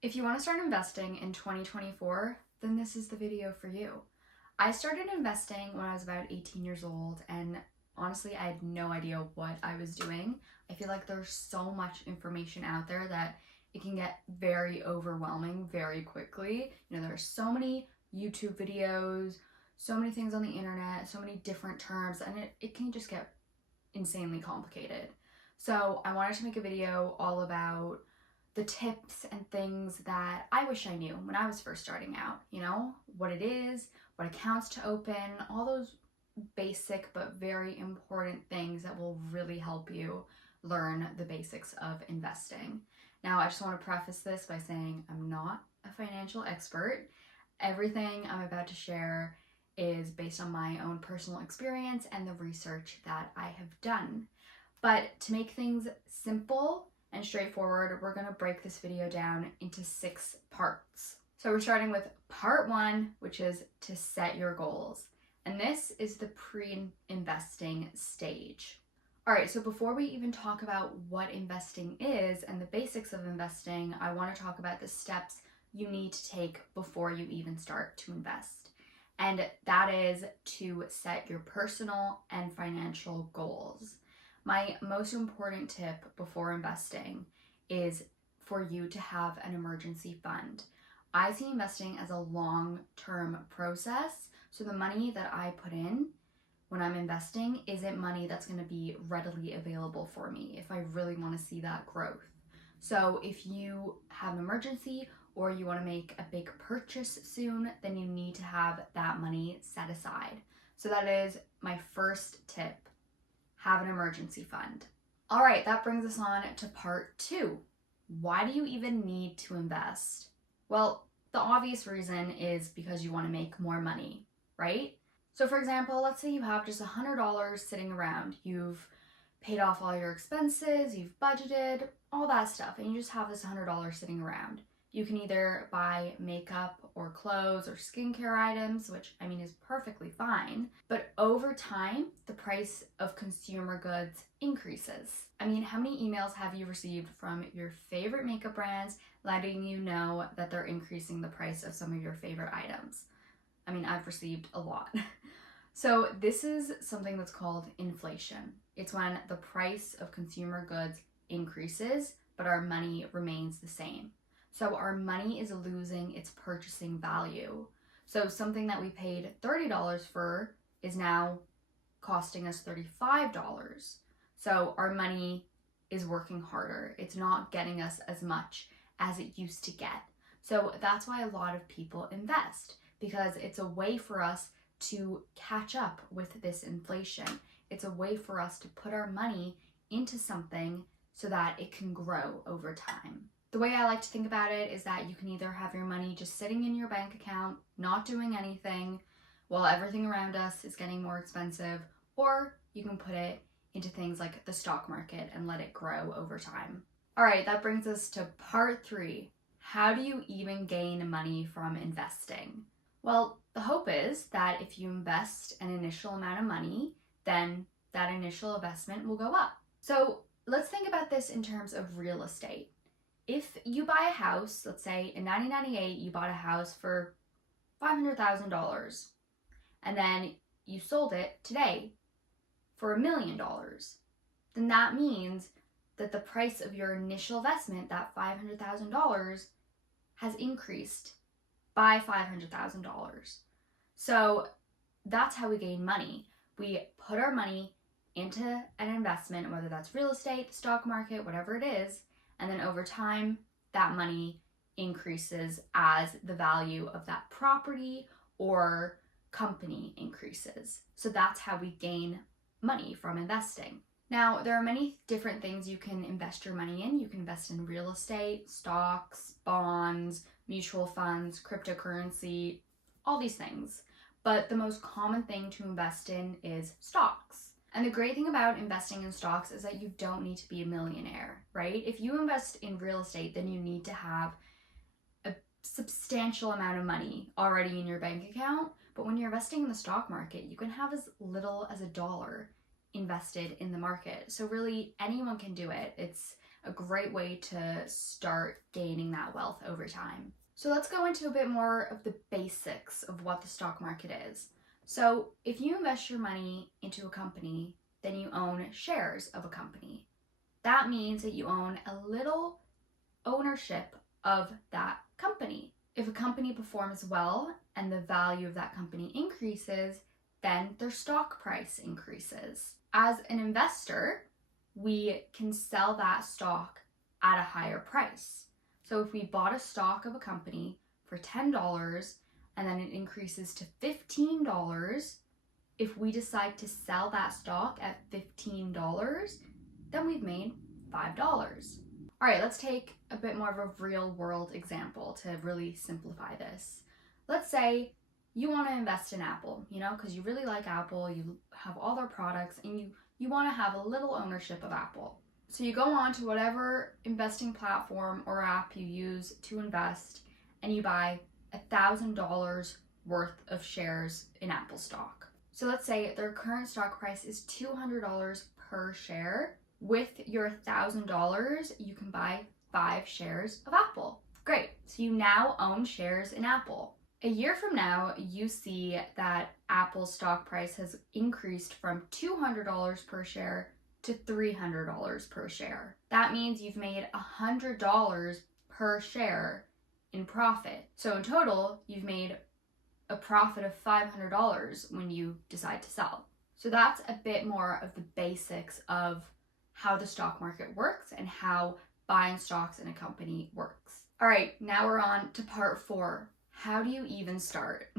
If you want to start investing in 2024, then this is the video for you. I started investing when I was about 18 years old, and honestly, I had no idea what I was doing. I feel like there's so much information out there that it can get very overwhelming very quickly. There are so many YouTube videos, so many things on the internet, so many different terms, and it can just get insanely complicated. So I wanted to make a video all about the tips and things that I wish I knew when I was first starting out. What it is, what accounts to open, all those basic but very important things that will really help you learn the basics of investing. Now, I just want to preface this by saying I'm not a financial expert. Everything I'm about to share is based on my own personal experience and the research that I have done. But to make things simple and straightforward, we're going to break this video down into 6 parts. So we're starting with part 1, which is to set your goals. And this is the pre-investing stage. All right, so before we even talk about what investing is and the basics of investing, I want to talk about the steps you need to take before you even start to invest. And that is to set your personal and financial goals. My most important tip before investing is for you to have an emergency fund. I see investing as a long-term process, so the money that I put in when I'm investing isn't money that's going to be readily available for me if I really want to see that growth. So if you have an emergency or you want to make a big purchase soon, then you need to have that money set aside. So that is my first tip. Have an emergency fund. All right, that brings us on to part 2. Why do you even need to invest? Well, the obvious reason is because you want to make more money, right? So for example, let's say you have just $100 sitting around. You've paid off all your expenses, you've budgeted, all that stuff, and you just have this $100 sitting around. You can either buy makeup or clothes or skincare items, which is perfectly fine. But over time, the price of consumer goods increases. How many emails have you received from your favorite makeup brands letting you know that they're increasing the price of some of your favorite items? I've received a lot. So this is something that's called inflation. It's when the price of consumer goods increases, but our money remains the same. So our money is losing its purchasing value. So something that we paid $30 for is now costing us $35. So our money is working harder. It's not getting us as much as it used to get. So that's why a lot of people invest, because it's a way for us to catch up with this inflation. It's a way for us to put our money into something so that it can grow over time. The way I like to think about it is that you can either have your money just sitting in your bank account, not doing anything, while everything around us is getting more expensive, or you can put it into things like the stock market and let it grow over time. All right, that brings us to part 3. How do you even gain money from investing? Well, the hope is that if you invest an initial amount of money, then that initial investment will go up. So let's think about this in terms of real estate. If you buy a house, let's say in 1998, you bought a house for $500,000, and then you sold it today for $1 million, then that means that the price of your initial investment, that $500,000, has increased by $500,000. So that's how we gain money. We put our money into an investment, whether that's real estate, the stock market, whatever it is, and then over time, that money increases as the value of that property or company increases. So that's how we gain money from investing. Now, there are many different things you can invest your money in. You can invest in real estate, stocks, bonds, mutual funds, cryptocurrency, all these things. But the most common thing to invest in is stocks. And the great thing about investing in stocks is that you don't need to be a millionaire, right? If you invest in real estate, then you need to have a substantial amount of money already in your bank account. But when you're investing in the stock market, you can have as little as $1 invested in the market. So really anyone can do it. It's a great way to start gaining that wealth over time. So let's go into a bit more of the basics of what the stock market is. So if you invest your money into a company, then you own shares of a company. That means that you own a little ownership of that company. If a company performs well and the value of that company increases, then their stock price increases. As an investor, we can sell that stock at a higher price. So if we bought a stock of a company for $10 and then it increases to $15, if we decide to sell that stock at $15, then we've made $5. All right, let's take a bit more of a real world example to really simplify this. Let's say you want to invest in Apple, because you really like Apple, you have all their products, and you want to have a little ownership of Apple. So you go on to whatever investing platform or app you use to invest, and you buy $1,000 worth of shares in Apple stock. So let's say their current stock price is $200 per share. With your $1,000, you can buy 5 shares of Apple. Great, so you now own shares in Apple. A year from now, you see that Apple's stock price has increased from $200 per share to $300 per share. That means you've made $100 per share in profit. So in total, you've made a profit of $500 when you decide to sell. So that's a bit more of the basics of how the stock market works and how buying stocks in a company works. All right, now we're on to part 4. How do you even start?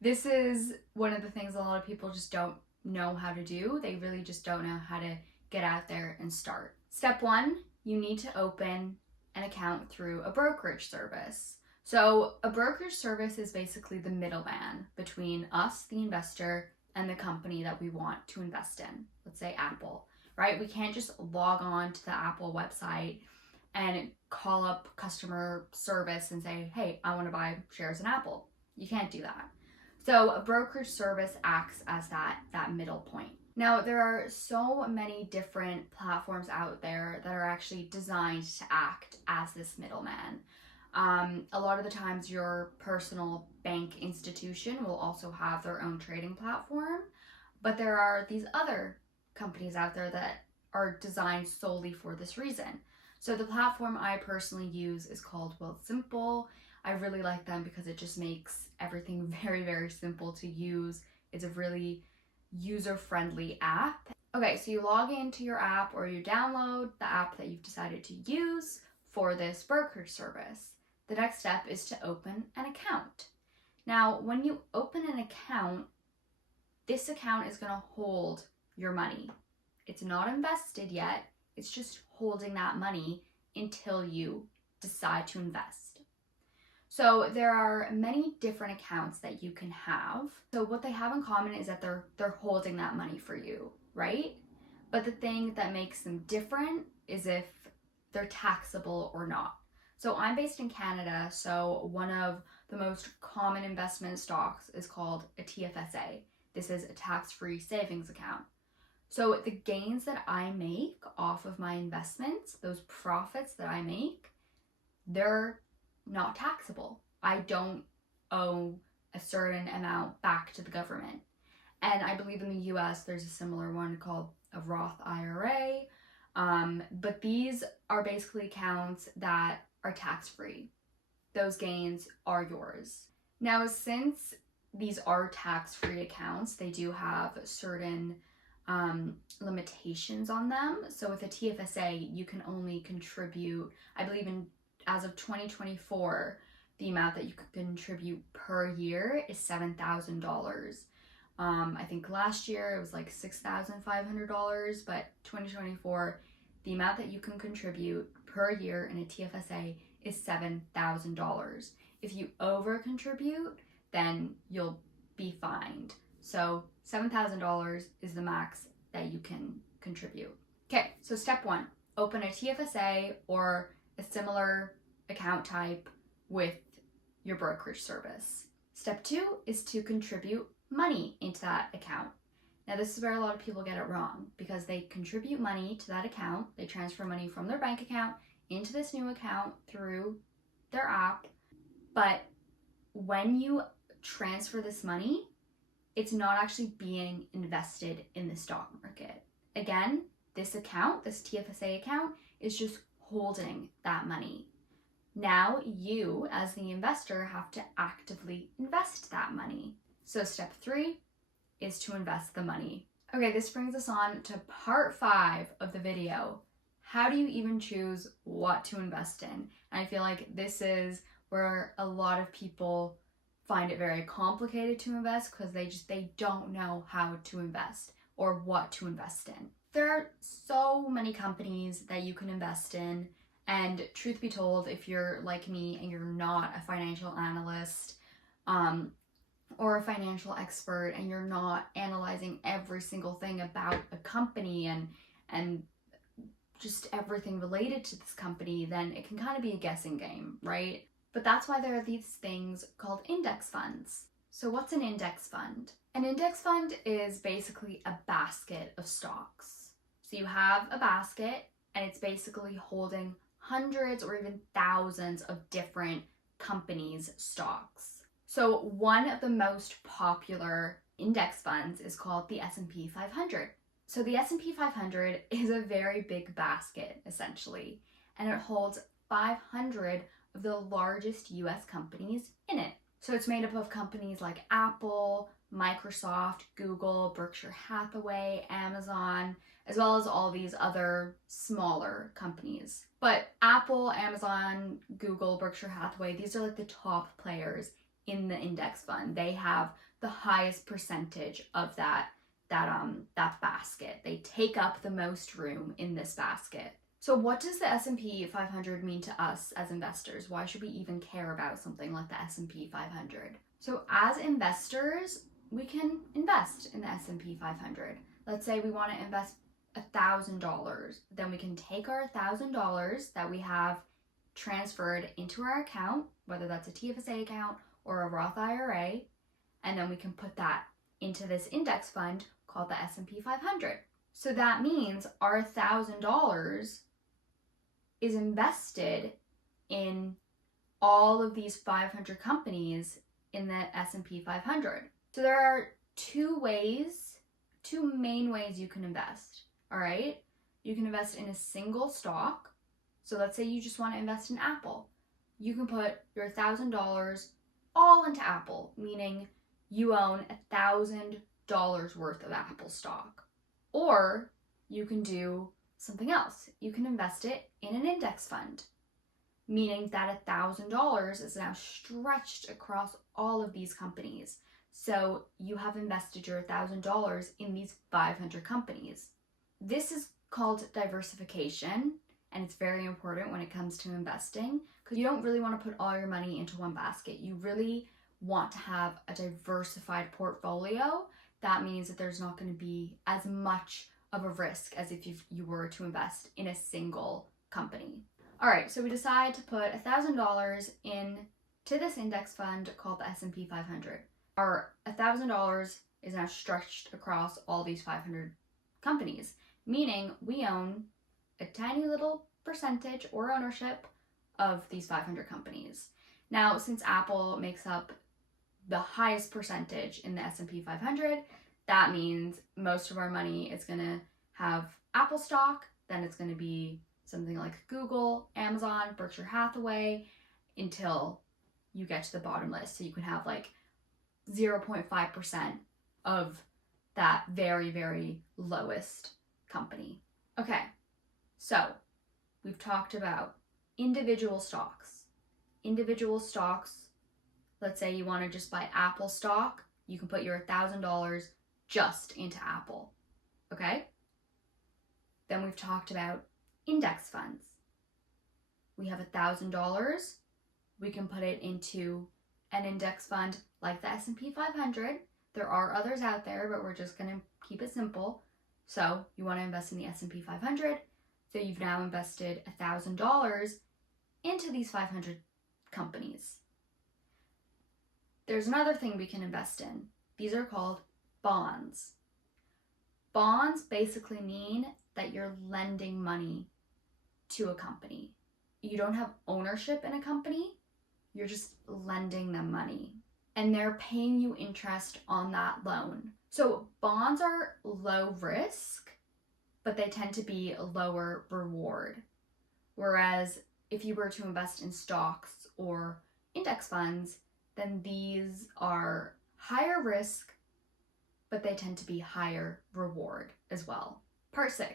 This is one of the things a lot of people just don't know how to do. They really just don't know how to get out there and start. Step 1, you need to open an account through a brokerage service. So a brokerage service is basically the middleman between us, the investor, and the company that we want to invest in. Let's say Apple, right? We can't just log on to the Apple website and call up customer service and say, hey, I want to buy shares in Apple. You can't do that. So a brokerage service acts as that middle point. Now, there are so many different platforms out there that are actually designed to act as this middleman. A lot of the times your personal bank institution will also have their own trading platform, but there are these other companies out there that are designed solely for this reason. So the platform I personally use is called Simple. I really like them because it just makes everything very, very simple to use. It's a really user-friendly app. Okay, so you log into your app or you download the app that you've decided to use for this brokerage service. The next step is to open an account. Now, when you open an account, this account is going to hold your money. It's not invested yet. It's just holding that money until you decide to invest. So there are many different accounts that you can have. So what they have in common is that they're holding that money for you, right? But the thing that makes them different is if they're taxable or not. So I'm based in Canada, so one of the most common investment stocks is called a TFSA. This is a tax-free savings account. So the gains that I make off of my investments, those profits that I make, they're not taxable. I don't owe a certain amount back to the government. And I believe in the US there's a similar one called a Roth IRA. But these are basically accounts that are tax-free. Those gains are yours. Now, since these are tax-free accounts, they do have certain limitations on them. So with a TFSA, you can only contribute, I believe as of 2024, the amount that you could contribute per year is $7,000. I think last year it was like $6,500, but 2024, the amount that you can contribute per year in a TFSA is $7,000. If you over contribute, then you'll be fined. So $7,000 is the max that you can contribute. Okay, so step 1, open a TFSA or a similar account type with your brokerage service. Step 2 is to contribute money into that account. Now, this is where a lot of people get it wrong because they contribute money to that account. They transfer money from their bank account into this new account through their app. But when you transfer this money, it's not actually being invested in the stock market. Again, this account, this TFSA account, is just holding that money. Now you, as the investor, have to actively invest that money. So step 3 is to invest the money. Okay, this brings us on to part 5 of the video. How do you even choose what to invest in? And I feel like this is where a lot of people find it very complicated to invest because they don't know how to invest or what to invest in. There are so many companies that you can invest in, and truth be told, if you're like me and you're not a financial analyst or a financial expert and you're not analyzing every single thing about a company and just everything related to this company, then it can kind of be a guessing game, right? But that's why there are these things called index funds. So what's an index fund? An index fund is basically a basket of stocks. So you have a basket and it's basically holding hundreds or even thousands of different companies' stocks. So one of the most popular index funds is called the S&P 500. So the S&P 500 is a very big basket, essentially, and it holds 500 of the largest US companies in it. So it's made up of companies like Apple, Microsoft, Google, Berkshire Hathaway, Amazon, as well as all these other smaller companies. But Apple, Amazon, Google, Berkshire Hathaway, these are like the top players in the index fund. They have the highest percentage of that basket. They take up the most room in this basket. So what does the S&P 500 mean to us as investors? Why should we even care about something like the S&P 500? So as investors, we can invest in the S&P 500. Let's say we want to invest $1,000. Then we can take our $1,000 that we have transferred into our account, whether that's a TFSA account or a Roth IRA, and then we can put that into this index fund called the S&P 500. So that means our $1,000 is invested in all of these 500 companies in the S&P 500. So there are two main ways you can invest, all right? You can invest in a single stock. So let's say you just want to invest in Apple. You can put your $1,000 all into Apple, meaning you own $1,000 worth of Apple stock. Or you can do something else. You can invest it in an index fund, meaning that $1,000 is now stretched across all of these companies. So you have invested your $1,000 in these 500 companies. This is called diversification, and it's very important when it comes to investing because you don't really want to put all your money into one basket. You really want to have a diversified portfolio. That means that there's not going to be as much of a risk as if you were to invest in a single company. All right, so we decide to put $1,000 into this index fund called the S&P 500. Our $1,000 is now stretched across all these 500 companies, meaning we own a tiny little percentage or ownership of these 500 companies. Now, since Apple makes up the highest percentage in the S&P 500, that means most of our money is going to have Apple stock, then it's going to be something like Google, Amazon, Berkshire Hathaway, until you get to the bottom list. So you can have like 0.5% of that very, very lowest company. Okay, so we've talked about individual stocks. Individual stocks, let's say you want to just buy Apple stock, you can put your $1,000 just into Apple, okay? Then we've talked about index funds. We have $1,000, we can put it into an index fund like the S&P 500. There are others out there, but we're just going to keep it simple. So you want to invest in the S&P 500, so you've now invested $1,000 into these 500 companies. There's another thing we can invest in. These are called bonds. Bonds basically mean that you're lending money to a company. You don't have ownership in a company, you're just lending them money. And they're paying you interest on that loan. So bonds are low risk, but they tend to be a lower reward. Whereas if you were to invest in stocks or index funds, then these are higher risk, but they tend to be higher reward as well. Part 6,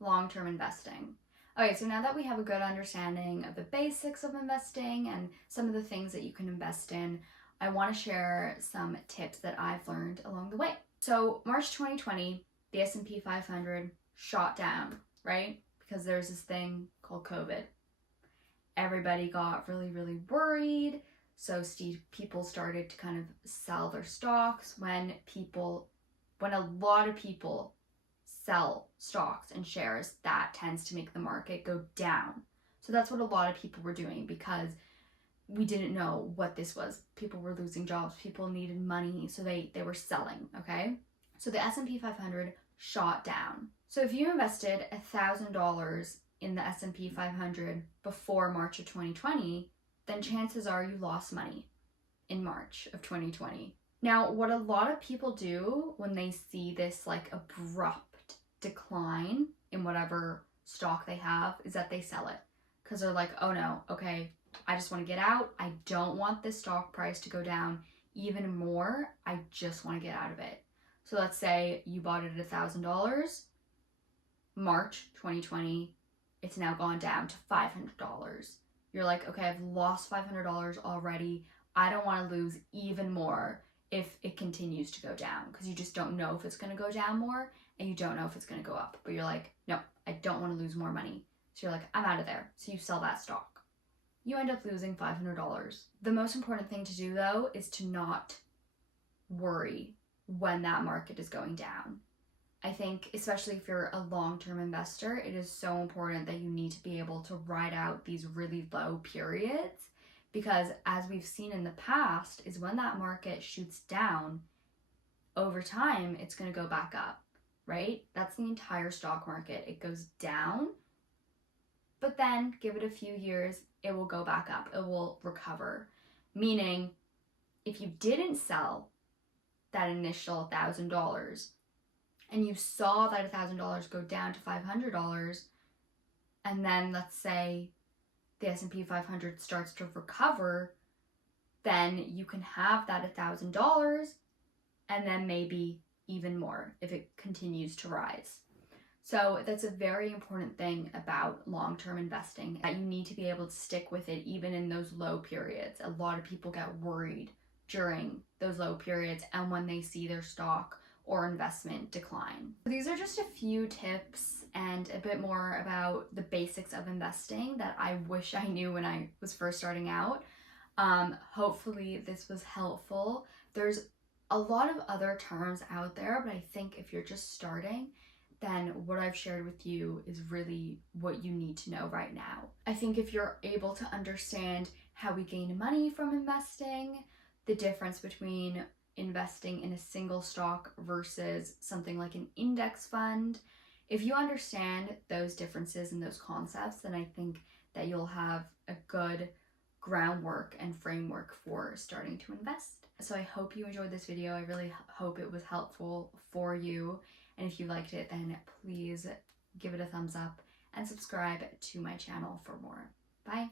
long-term investing. Okay, so now that we have a good understanding of the basics of investing and some of the things that you can invest in, I want to share some tips that I've learned along the way. So March 2020, the S&P 500 shot down, right? Because there's this thing called COVID. Everybody got really, really worried. So people started to kind of sell their stocks. When a lot of people sell stocks and shares, that tends to make the market go down. So that's what a lot of people were doing because we didn't know what this was. People were losing jobs, people needed money, so they were selling, okay? So the S&P 500 shot down. So if you invested $1,000 in the S&P 500 before March of 2020, then chances are you lost money in March of 2020. Now, what a lot of people do when they see this like abrupt decline in whatever stock they have is that they sell it because they're like, oh no, okay, I just want to get out. I don't want this stock price to go down even more. I just want to get out of it. So let's say you bought it at $1,000, March 2020, it's now gone down to $500. You're like, okay, I've lost $500 already. I don't want to lose even more if it continues to go down because you just don't know if it's going to go down more and you don't know if it's going to go up. But you're like, no, I don't want to lose more money. So you're like, I'm out of there. So you sell that stock. You end up losing $500. The most important thing to do though is to not worry when that market is going down. I think especially if you're a long-term investor, it is so important that you need to be able to ride out these really low periods because as we've seen in the past is when that market shoots down, over time it's going to go back up, right? That's the entire stock market. It goes down, but then give it a few years, it will go back up. It will recover. Meaning, if you didn't sell that initial $1,000 and you saw that $1,000 go down to $500, and then let's say the S&P 500 starts to recover, then you can have that $1,000 and then maybe even more if it continues to rise. So that's a very important thing about long-term investing, that you need to be able to stick with it even in those low periods. A lot of people get worried during those low periods and when they see their stock or investment decline. So these are just a few tips and a bit more about the basics of investing that I wish I knew when I was first starting out. Hopefully this was helpful. There's a lot of other terms out there, but I think if you're just starting, then what I've shared with you is really what you need to know right now. I think if you're able to understand how we gain money from investing, the difference between investing in a single stock versus something like an index fund, if you understand those differences and those concepts, then I think that you'll have a good groundwork and framework for starting to invest. So I hope you enjoyed this video. I really hope it was helpful for you. And if you liked it, then please give it a thumbs up and subscribe to my channel for more. Bye.